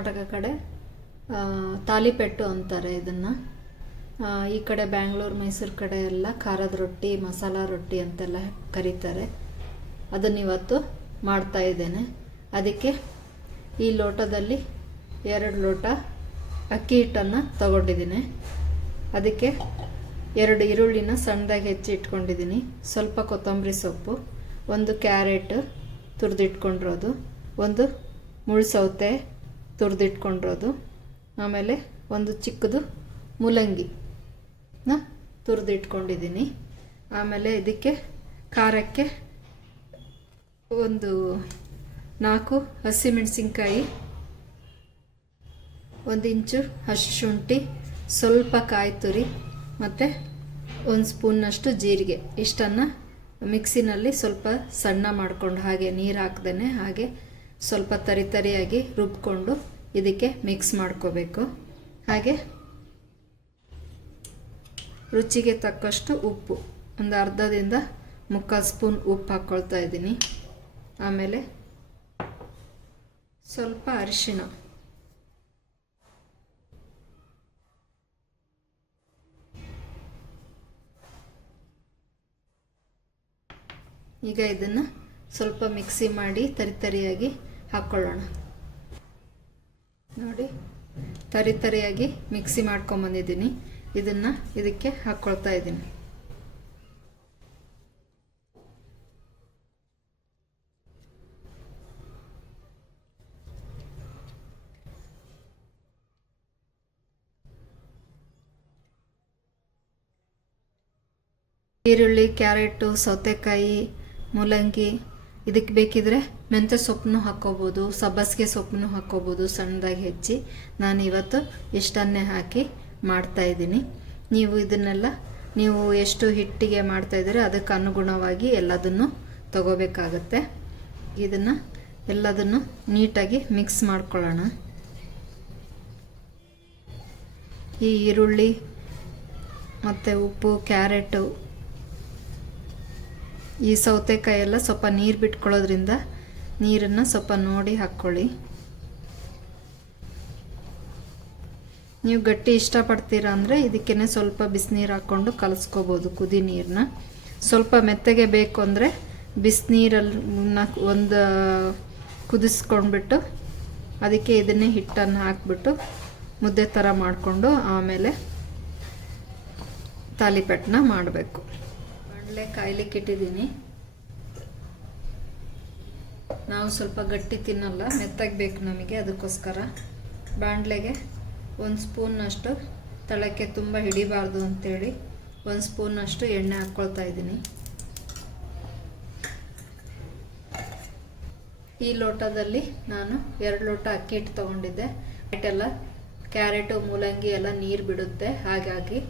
ಕರ್ನಾಟಕ ಕಡೆ ತಾಲಿಪೆಟ್ಟು ಅಂತಾರೆ ಇದನ್ನು. ಈ ಕಡೆ ಬ್ಯಾಂಗ್ಳೂರು ಮೈಸೂರು ಕಡೆ ಎಲ್ಲ ಖಾರದ ರೊಟ್ಟಿ, ಮಸಾಲ ರೊಟ್ಟಿ ಅಂತೆಲ್ಲ ಕರೀತಾರೆ. ಅದನ್ನಿವತ್ತು ಮಾಡ್ತಾ ಇದ್ದೇನೆ. ಅದಕ್ಕೆ ಈ ಲೋಟದಲ್ಲಿ 2 ಲೋಟ ಅಕ್ಕಿ ಹಿಟ್ಟನ್ನು ತಗೊಂಡಿದ್ದೀನಿ. ಅದಕ್ಕೆ 2 ಈರುಳ್ಳಿನ ಸಣ್ಣದಾಗಿ ಹೆಚ್ಚಿ ಇಟ್ಕೊಂಡಿದ್ದೀನಿ, ಸ್ವಲ್ಪ ಕೊತ್ತಂಬರಿ ಸೊಪ್ಪು, 1 ಕ್ಯಾರೆಟ್ ತುರಿದಿಟ್ಕೊಂಡಿರೋದು, 1 ಮುಳ್ಳು ಸೌತೆ ತುರಿದಿಟ್ಕೊಂಡಿರೋದು, ಆಮೇಲೆ 1 ಚಿಕ್ಕದು ಮೂಲಂಗಿನ ತುರಿದಿಟ್ಕೊಂಡಿದ್ದೀನಿ. ಆಮೇಲೆ ಇದಕ್ಕೆ ಖಾರಕ್ಕೆ 4 ಹಸಿಮೆಣಸಿನ್ಕಾಯಿ, 1 ಇಂಚು ಹಸಿ ಶುಂಠಿ, ಸ್ವಲ್ಪ ಕಾಯಿ ತುರಿ ಮತ್ತು 1 ಸ್ಪೂನ್ನಷ್ಟು ಜೀರಿಗೆ. ಇಷ್ಟನ್ನು ಮಿಕ್ಸಿನಲ್ಲಿ ಸ್ವಲ್ಪ ಸಣ್ಣ ಮಾಡಿಕೊಂಡು, ಹಾಗೆ ನೀರು ಹಾಕ್ದೇ ಹಾಗೆ ಸ್ವಲ್ಪ ತರಿಯಾಗಿ ರುಬ್ಕೊಂಡು ಇದಕ್ಕೆ ಮಿಕ್ಸ್ ಮಾಡ್ಕೋಬೇಕು. ಹಾಗೆ ರುಚಿಗೆ ತಕ್ಕಷ್ಟು ಉಪ್ಪು, ಒಂದು ಅರ್ಧದಿಂದ 3/4 ಸ್ಪೂನ್ ಉಪ್ಪು ಹಾಕ್ಕೊಳ್ತಾ ಇದ್ದೀನಿ. ಆಮೇಲೆ ಸ್ವಲ್ಪ ಅರಿಶಿಣ, ಈಗ ಇದನ್ನು ಸ್ವಲ್ಪ ಮಿಕ್ಸಿ ಮಾಡಿ ತರಿಯಾಗಿ ಹಾಕ್ಕೊಳ್ಳೋಣ. ನೋಡಿ, ತರಿಯಾಗಿ ಮಿಕ್ಸಿ ಮಾಡ್ಕೊಂಬಂದಿದ್ದೀನಿ. ಇದನ್ನು ಇದಕ್ಕೆ ಹಾಕ್ಕೊಳ್ತಾ ಇದ್ದೀನಿ. ಈರುಳ್ಳಿ, ಕ್ಯಾರೆಟು, ಸೌತೆಕಾಯಿ, ಮೂಲಂಗಿ, ಇದಕ್ಕೆ ಬೇಕಿದ್ರೆ ಮೆಂತ್ಯ ಸೊಪ್ಪನ್ನು ಹಾಕ್ಕೋಬೋದು, ಸಬ್ಬಸಿಗೆ ಸೊಪ್ಪನ್ನು ಹಾಕ್ಕೋಬೋದು ಸಣ್ಣದಾಗಿ ಹೆಚ್ಚಿ. ನಾನು ಇವತ್ತು ಇಷ್ಟನ್ನೇ ಹಾಕಿ ಮಾಡ್ತಾಯಿದ್ದೀನಿ. ನೀವು ಇದನ್ನೆಲ್ಲ ನೀವು ಎಷ್ಟು ಹಿಟ್ಟಿಗೆ ಮಾಡ್ತಾಯಿದ್ದೀರಿ ಅದಕ್ಕೆ ಅನುಗುಣವಾಗಿ ಎಲ್ಲದನ್ನು ತಗೋಬೇಕಾಗತ್ತೆ. ಇದನ್ನು ಎಲ್ಲದನ್ನು ನೀಟಾಗಿ ಮಿಕ್ಸ್ ಮಾಡ್ಕೊಳ್ಳೋಣ. ಈ ಈರುಳ್ಳಿ ಮತ್ತು ಉಪ್ಪು, ಕ್ಯಾರೆಟು, ಈ ಸೌತೆಕಾಯಿ ಎಲ್ಲ ಸ್ವಲ್ಪ ನೀರು ಬಿಟ್ಕೊಳ್ಳೋದ್ರಿಂದ ನೀರನ್ನು ಸ್ವಲ್ಪ ನೋಡಿ ಹಾಕ್ಕೊಳ್ಳಿ. ನೀವು ಗಟ್ಟಿ ಇಷ್ಟಪಡ್ತೀರಾ ಅಂದರೆ ಇದಕ್ಕೇ ಸ್ವಲ್ಪ ಬಿಸಿನೀರು ಹಾಕ್ಕೊಂಡು ಕಲಿಸ್ಕೋಬೋದು, ಕುದಿ ನೀರನ್ನ. ಸ್ವಲ್ಪ ಮೆತ್ತಗೆ ಬೇಕು ಅಂದರೆ ಬಿಸಿನೀರನ್ನ ಒಂದು ಕುದಿಸ್ಕೊಂಡ್ಬಿಟ್ಟು ಅದಕ್ಕೆ ಇದನ್ನೇ ಹಿಟ್ಟನ್ನು ಹಾಕ್ಬಿಟ್ಟು ಮುದ್ದೆ ಥರ ಮಾಡಿಕೊಂಡು ಆಮೇಲೆ ತಾಲಿಪೆಟ್ಟನ್ನ ಮಾಡಬೇಕು. ಬಾಣಲೆ ಕಾಯ್ಲಿಕ್ಕೆ ಇಟ್ಟಿದ್ದೀನಿ. ನಾವು ಸ್ವಲ್ಪ ಗಟ್ಟಿ ತಿನ್ನಲ್ಲ, ಮೆತ್ತಗೆ ಬೇಕು ನಮಗೆ, ಅದಕ್ಕೋಸ್ಕರ ಬಾಣಲೆಗೆ 1 ಸ್ಪೂನ್ನಷ್ಟು, ತಳಕ್ಕೆ ತುಂಬ ಹಿಡಿಬಾರ್ದು ಅಂಥೇಳಿ 1 ಸ್ಪೂನ್ನಷ್ಟು ಎಣ್ಣೆ ಹಾಕ್ಕೊಳ್ತಾ ಇದ್ದೀನಿ. ಈ ಲೋಟದಲ್ಲಿ ನಾನು 2 ಲೋಟ ಅಕ್ಕಿ ಹಿಟ್ಟು ತೊಗೊಂಡಿದ್ದೆ. ಹಿಟ್ಟೆಲ್ಲ ಕ್ಯಾರೆಟು, ಮೂಲಂಗಿ ಎಲ್ಲ ನೀರು ಬಿಡುತ್ತೆ, ಹಾಗಾಗಿ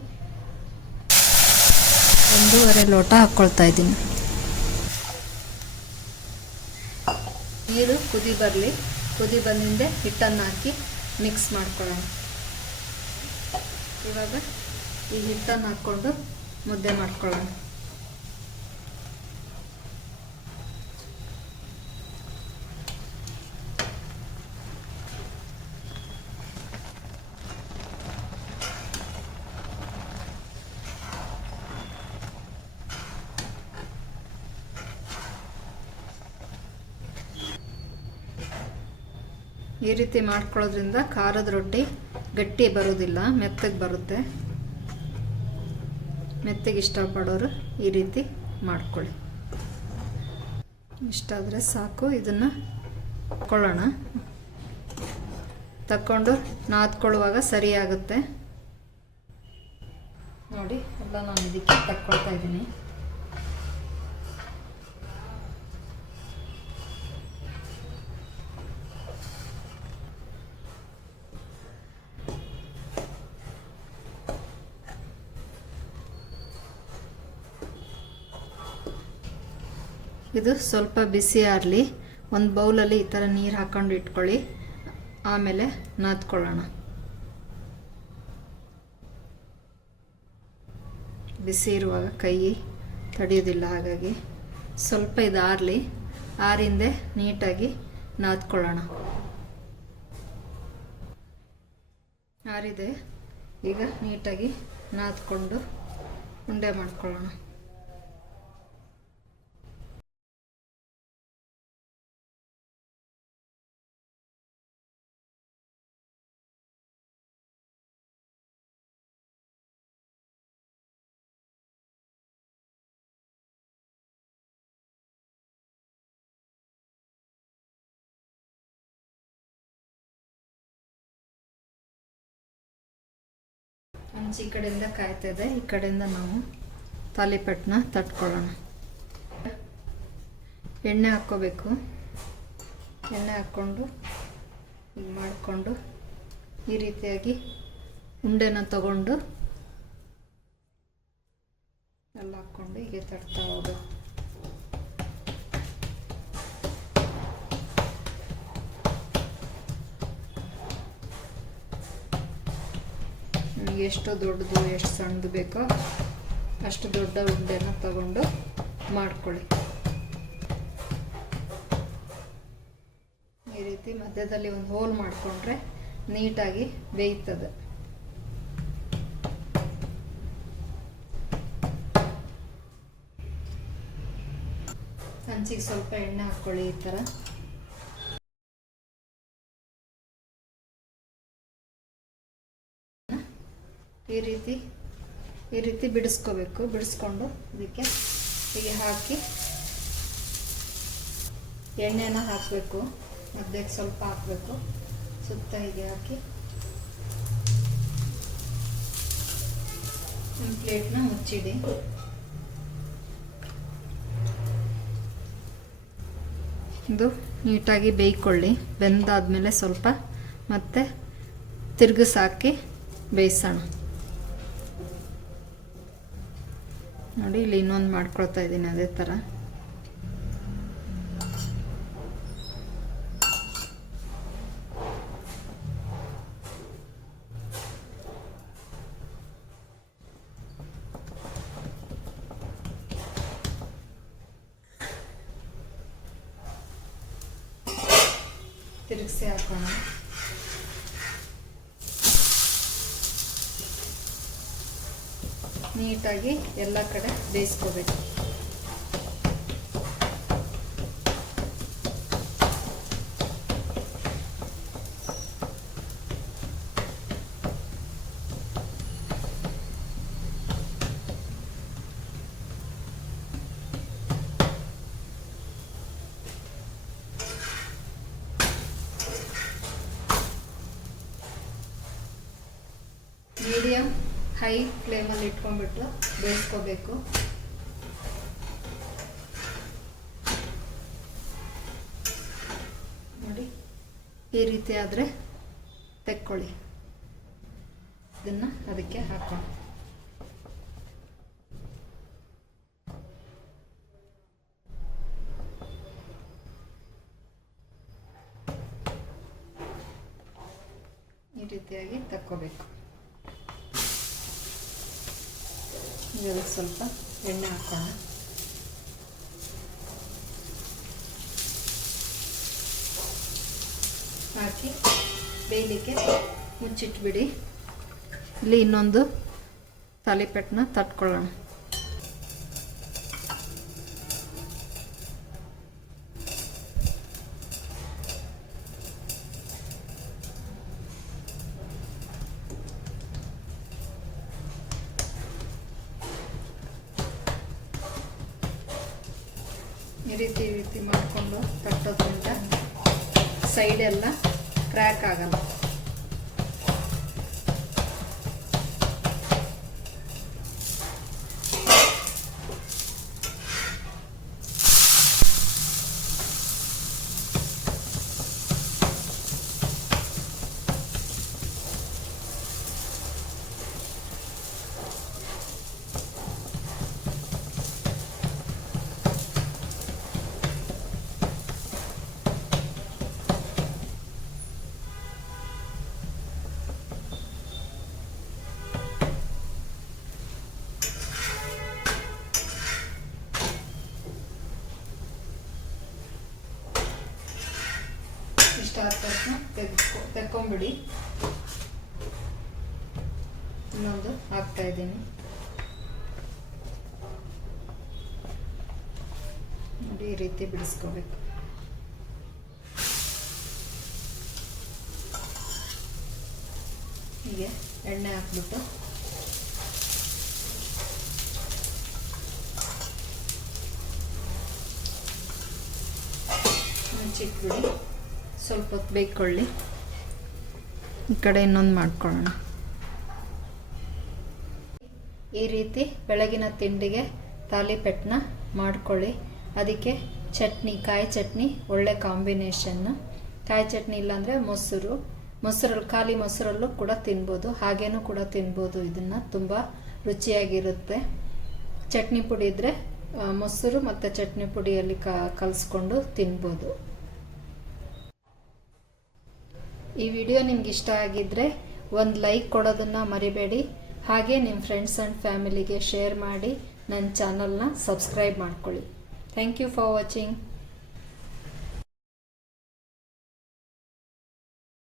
1.5 ಲೋಟ ಹಾಕ್ಕೊಳ್ತಾ ಇದ್ದೀನಿ. ನೀರು ಕುದಿ ಬರಲಿ, ಕುದಿ ಬಂದಿಂದೆ ಹಿಟ್ಟನ್ನು ಹಾಕಿ ಮಿಕ್ಸ್ ಮಾಡ್ಕೊಳ್ಳೋಣ. ಇವಾಗ ಈ ಹಿಟ್ಟನ್ನು ಹಾಕ್ಕೊಂಡು ಮುದ್ದೆ ಮಾಡ್ಕೊಳ್ಳೋಣ. ಈ ರೀತಿ ಮಾಡ್ಕೊಳ್ಳೋದ್ರಿಂದ ಖಾರದ ರೊಟ್ಟಿ ಗಟ್ಟಿ ಬರೋದಿಲ್ಲ, ಮೆತ್ತಗೆ ಬರುತ್ತೆ. ಮೆತ್ತಗೆ ಇಷ್ಟಪಡೋರು ಈ ರೀತಿ ಮಾಡ್ಕೊಳ್ಳಿ. ಇಷ್ಟಾದರೆ ಸಾಕು. ಇದನ್ನು ಹಾಕ್ಕೊಳ್ಳೋಣ. ತಕ್ಕೊಂಡು ನಾದ್ಕೊಳ್ಳುವಾಗ ಸರಿಯಾಗುತ್ತೆ. ನೋಡಿ, ಎಲ್ಲ ನಾನು ಇದಕ್ಕೆ ತಕ್ಕೊಳ್ತಾ ಇದ್ದೀನಿ. ಇದು ಸ್ವಲ್ಪ ಬಿಸಿ ಆರಲಿ. ಒಂದು ಬೌಲಲ್ಲಿ ಈ ಥರ ನೀರು ಹಾಕ್ಕೊಂಡು ಇಟ್ಕೊಳ್ಳಿ. ಆಮೇಲೆ ನಾದ್ಕೊಳ್ಳೋಣ. ಬಿಸಿ ಇರುವಾಗ ಕೈ ತಡೆಯೋದಿಲ್ಲ, ಹಾಗಾಗಿ ಸ್ವಲ್ಪ ಇದು ಆರಲಿ. ಆರಿಂದೆ ನೀಟಾಗಿ ನಾದ್ಕೊಳ್ಳೋಣ. ಆರಿದೆ. ಈಗ ನೀಟಾಗಿ ನಾದ್ಕೊಂಡು ಉಂಡೆ ಮಾಡ್ಕೊಳ್ಳೋಣ. ಈ ಕಡೆಯಿಂದ ಕಾಯ್ತಾ ಇದೆ, ಈ ಕಡೆಯಿಂದ ನಾವು ತಾಲಿಪಟ್ಟನ್ನ ತಟ್ಕೊಳ್ಳೋಣ. ಎಣ್ಣೆ ಹಾಕ್ಕೋಬೇಕು. ಎಣ್ಣೆ ಹಾಕ್ಕೊಂಡು ಈಗ ಮಾಡಿಕೊಂಡು ಈ ರೀತಿಯಾಗಿ ಉಂಡೆನ ತಗೊಂಡು ಎಲ್ಲ ಹಾಕ್ಕೊಂಡು ಹೀಗೆ ತಟ್ತಾ ಹೋಗೋದು. ಎಷ್ಟು ದೊಡ್ಡದು ಎಷ್ಟು ಸಣ್ಣದು ಬೇಕೋ ಅಷ್ಟು ದೊಡ್ಡ ಉಂಡೆನ ತಗೊಂಡು ಮಾಡ್ಕೊಳ್ಳಿ. ಈ ರೀತಿ ಮಧ್ಯದಲ್ಲಿ ಒಂದು ಹೋಲ್ ಮಾಡಿಕೊಂಡ್ರೆ ನೀಟಾಗಿ ಬೇಯ್ತದೆ. ಹಂಚಿಗೆ ಸ್ವಲ್ಪ ಎಣ್ಣೆ ಹಾಕ್ಕೊಳ್ಳಿ. ಈ ಥರ ಈ ರೀತಿ ಬಿಡಿಸ್ಕೋಬೇಕು. ಬಿಡಿಸ್ಕೊಂಡು ಇದಕ್ಕೆ ಹೀಗೆ ಹಾಕಿ ಎಣ್ಣೆನ ಹಾಕಬೇಕು. ಮಧ್ಯಕ್ಕೆ ಸ್ವಲ್ಪ ಹಾಕಬೇಕು. ಸುತ್ತ ಹೀಗೆ ಹಾಕಿ ಒಂದು ಪ್ಲೇಟ್ನ ಮುಚ್ಚಿಡಿ. ಇದು ನೀಟಾಗಿ ಬೇಯ್ಕೊಳ್ಳಿ. ಬೆಂದಾದ್ಮೇಲೆ ಸ್ವಲ್ಪ ಮತ್ತೆ ತಿರುಗಿಸಾಕಿ ಬೇಯಿಸೋಣ. ನೋಡಿ, ಇಲ್ಲಿ ಇನ್ನೊಂದು ಮಾಡ್ಕೊಳ್ತಾ ಇದ್ದೀನಿ ಅದೇ ಥರ. ತಿರುಗಿಸಿ ಹಾಕೋಣ. ನೀಟಾಗಿ ಎಲ್ಲ ಕಡೆ ಬೇಯಿಸ್ಕೋಬೇಕು. ಮೀಡಿಯಂ ಹೈ ಫ್ಲೇಮಲ್ಲಿ ಇಟ್ಕೊಂಡ್ಬಿಟ್ಟು ಬೇಯಿಸ್ಕೋಬೇಕು. ನೋಡಿ, ಈ ರೀತಿ ಆದರೆ ತೆಕ್ಕೊಳ್ಳಿ. ಇದನ್ನು ಅದಕ್ಕೆ ಹಾಕೋಣ. ಈ ರೀತಿಯಾಗಿ ತಕ್ಕೋಬೇಕು. ಇದಕ್ಕೆ ಸ್ವಲ್ಪ ಎಣ್ಣೆ ಹಾಕೋಣ. ಹಾಕಿ ಬೇಯಲಿಕ್ಕೆ ಮುಚ್ಚಿಟ್ಬಿಡಿ. ಇಲ್ಲಿ ಇನ್ನೊಂದು ತಾಲಿಪಟ್ಟನ್ನ ತಟ್ಕೊಳ್ಳೋಣ. ಈ ರೀತಿ ಮಾಡಿಕೊಂಡು ತಟ್ಟೋದ್ರಿಂದ ಸೈಡ್ ಎಲ್ಲ ಕ್ರ್ಯಾಕ್ ಆಗಲ್ಲ. ಇಷ್ಟ ಆದ ತಕ್ಷಣ ತೆಕ್ಕೊಂಬಿಡಿ. ಇನ್ನೊಂದು ಹಾಕ್ತಾ ಇದ್ದೀನಿ. ನೋಡಿ ಈ ರೀತಿ ಬಿಡಿಸ್ಕೋಬೇಕು. ಹೀಗೆ ಎಣ್ಣೆ ಹಾಕ್ಬಿಟ್ಟು ಮುಚ್ಚಿಟ್ಬಿಡಿ. ಸ್ವಲ್ಪ ಹೊತ್ತು ಬೇಯ್ಕೊಳ್ಳಿ. ಈ ಕಡೆ ಇನ್ನೊಂದು ಮಾಡ್ಕೊಳ್ಳೋಣ. ಈ ರೀತಿ ಬೆಳಗಿನ ತಿಂಡಿಗೆ ತಾಲಿಪೆಟ್ಟನ್ನ ಮಾಡ್ಕೊಳ್ಳಿ. ಅದಕ್ಕೆ ಚಟ್ನಿ, ಕಾಯಿ ಚಟ್ನಿ ಒಳ್ಳೆ ಕಾಂಬಿನೇಷನ್ನು. ಕಾಯಿ ಚಟ್ನಿ ಇಲ್ಲಾಂದರೆ ಮೊಸರಲ್ಲಿ, ಖಾಲಿ ಮೊಸರಲ್ಲೂ ಕೂಡ ತಿನ್ಬೋದು, ಹಾಗೇನೂ ಕೂಡ ತಿನ್ಬೋದು. ಇದನ್ನು ತುಂಬ ರುಚಿಯಾಗಿರುತ್ತೆ. ಚಟ್ನಿ ಪುಡಿ ಇದ್ದರೆ ಮೊಸರು ಮತ್ತು ಚಟ್ನಿ ಪುಡಿಯಲ್ಲಿ ಕಲಿಸ್ಕೊಂಡು ತಿನ್ಬೋದು. ಈ ವಿಡಿಯೋ ನಿಮ್ಗೆ ಇಷ್ಟ ಆಗಿದ್ದರೆ ಒಂದು ಲೈಕ್ ಕೊಡೋದನ್ನು ಮರಿಬೇಡಿ. ಹಾಗೆ ನಿಮ್ಮ ಫ್ರೆಂಡ್ಸ್ ಆ್ಯಂಡ್ ಫ್ಯಾಮಿಲಿಗೆ ಶೇರ್ ಮಾಡಿ. ನನ್ನ ಚಾನಲ್ನ ಸಬ್ಸ್ಕ್ರೈಬ್ ಮಾಡ್ಕೊಳ್ಳಿ. Thank you for watching.